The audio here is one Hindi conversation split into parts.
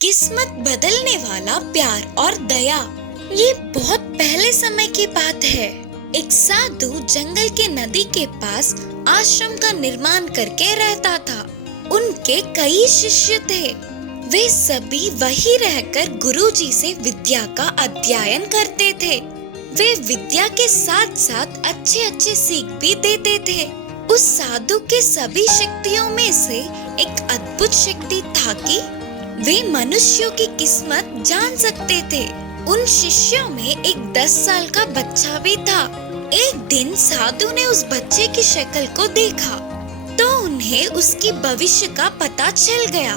किस्मत बदलने वाला प्यार और दया। ये बहुत पहले समय की बात है। एक साधु जंगल के नदी के पास आश्रम का निर्माण करके रहता था। उनके कई शिष्य थे। वे सभी वही रहकर गुरुजी से विद्या का अध्ययन करते थे। वे विद्या के साथ साथ अच्छे अच्छे सीख भी देते थे। उस साधु के सभी शक्तियों में से एक अद्भुत शक्ति था कि वे मनुष्यों की किस्मत जान सकते थे। उन शिष्यों में एक 10 साल का बच्चा भी था। एक दिन साधु ने उस बच्चे की शक्ल को देखा तो उन्हें उसकी भविष्य का पता चल गया।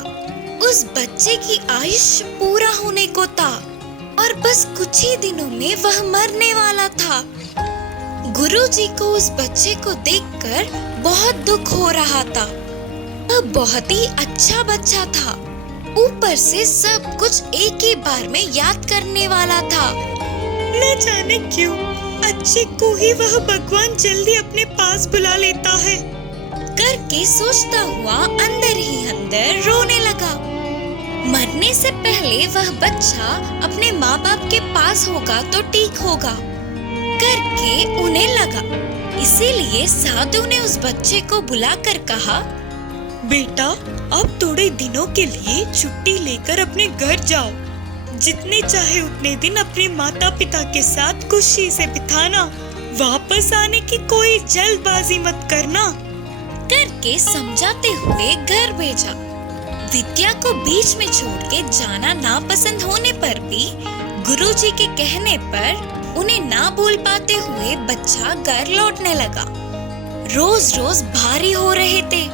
उस बच्चे की आयुष्य पूरा होने को था और बस कुछ ही दिनों में वह मरने वाला था। गुरुजी को उस बच्चे को देखकर बहुत दुख हो रहा था। वह बहुत ही अच्छा बच्चा था। ऊपर से सब कुछ एक ही बार में याद करने वाला था। न जाने क्यों अच्छे को ही वह भगवान जल्दी अपने पास बुला लेता है करके सोचता हुआ अंदर ही अंदर रोने लगा। मरने से पहले वह बच्चा अपने माँ बाप के पास होगा तो ठीक होगा करके उन्हें लगा। इसीलिए साधु ने उस बच्चे को बुलाकर कहा, बेटा अब थोड़े दिनों के लिए छुट्टी लेकर अपने घर जाओ। जितने चाहे उतने दिन अपने माता पिता के साथ खुशी से बिताना। वापस आने की कोई जल्दबाजी मत करना करके समझाते हुए घर भेजा। विद्या को बीच में छोड़ के जाना नापसंद होने पर भी गुरुजी के कहने पर उन्हें ना बोल पाते हुए बच्चा घर लौटने लगा। रोज रोज भारी हो रहे थे।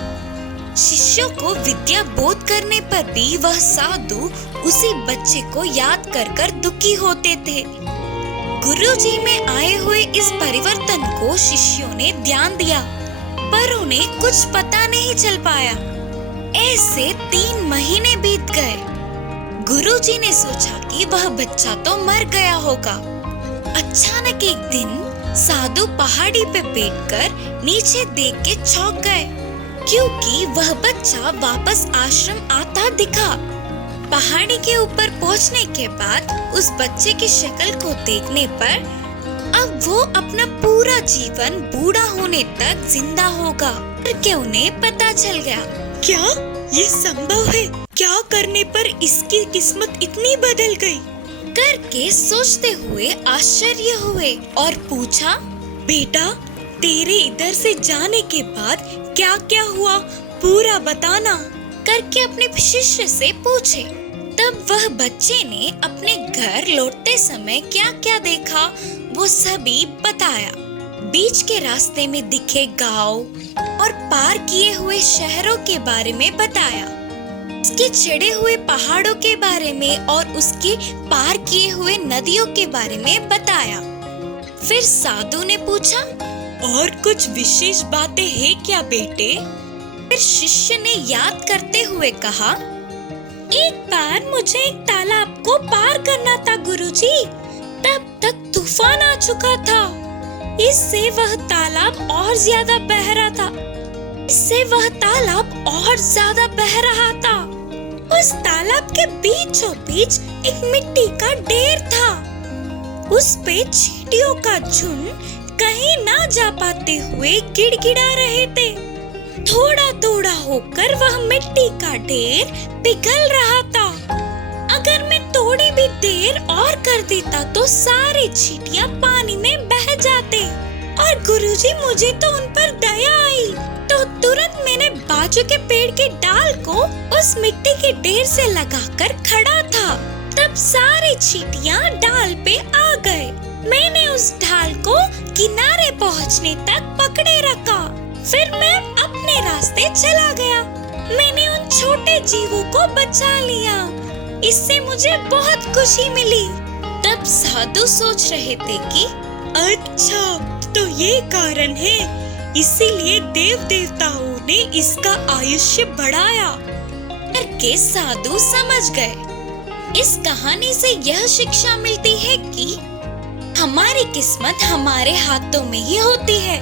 शिष्यों को विद्या बोध करने पर भी वह साधु उसी बच्चे को याद कर कर दुखी होते थे। गुरुजी में आए हुए इस परिवर्तन को शिष्यों ने ध्यान दिया पर उन्हें कुछ पता नहीं चल पाया। ऐसे 3 महीने बीत गए। गुरुजी ने सोचा कि वह बच्चा तो मर गया होगा। अचानक एक दिन साधु पहाड़ी पे बैठकर नीचे देख के चौंक गए क्योंकि वह बच्चा वापस आश्रम आता दिखा। पहाड़ी के ऊपर पहुंचने के बाद उस बच्चे की शक्ल को देखने पर अब वो अपना पूरा जीवन बूढ़ा होने तक जिंदा होगा करके उन्हें पता चल गया। क्या ये संभव है? क्या करने पर इसकी किस्मत इतनी बदल गई करके सोचते हुए आश्चर्य हुए और पूछा, बेटा तेरे इधर से जाने के बाद क्या क्या हुआ पूरा बताना करके अपने शिष्य से पूछे। तब वह बच्चे ने अपने घर लौटते समय क्या क्या देखा वो सभी बताया। बीच के रास्ते में दिखे गांव और पार किए हुए शहरों के बारे में बताया। उसके चढ़े हुए पहाड़ों के बारे में और उसके पार किए हुए नदियों के बारे में बताया। फिर साधु ने पूछा, और कुछ विशेष बातें हैं क्या बेटे? फिर शिष्य ने याद करते हुए कहा, एक बार मुझे एक तालाब को पार करना था गुरुजी। तब तक तूफान आ चुका था। इससे वह तालाब और ज्यादा बह रहा था। उस तालाब के बीचों बीच एक मिट्टी का ढेर था। उस पे चींटियों का झुंड कहीं ना जा पाते हुए गिड़गिड़ा रहे थे। थोड़ा थोड़ा होकर वह मिट्टी का ढेर पिघल रहा था। अगर मैं थोड़ी भी देर और कर देता तो सारी चींटियां पानी में बह जाते। और गुरुजी मुझे तो उन पर दया आई तो तुरंत मैंने बाजू के पेड़ के डाल को उस मिट्टी के ढेर से लगाकर खड़ा था। तब सारी चींटियां डाल पे आ गए। मैंने उस ढाल को किनारे पहुंचने तक पकड़े रखा। फिर मैं अपने रास्ते चला गया। मैंने उन छोटे जीवों को बचा लिया। इससे मुझे बहुत खुशी मिली। तब साधु सोच रहे थे कि अच्छा तो ये कारण है, इसीलिए देव देवताओं ने इसका आयुष्य बढ़ाया करके साधु समझ गए। इस कहानी से यह शिक्षा मिलती है कि हमारी किस्मत हमारे हाथों में ही होती है।